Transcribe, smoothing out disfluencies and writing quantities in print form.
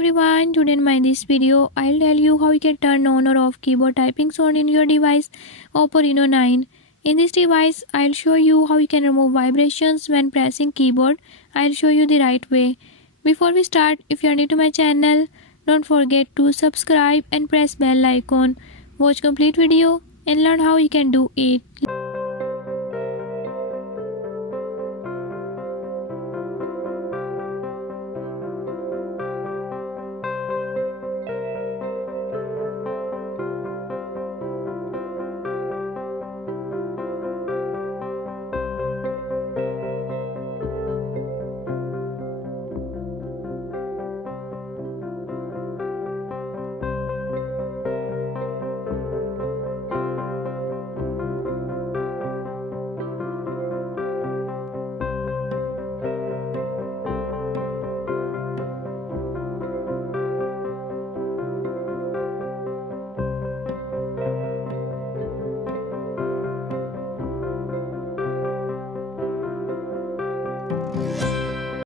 everyone, today in this video I'll tell you how you can turn on or off keyboard typing sound in your device Oppo Reno 9. In this device I'll show you how you can remove vibrations when pressing keyboard. I'll show you the right way. Before we start, if you are new to my channel, don't forget to subscribe and press bell icon. Watch complete video and learn how you can do it.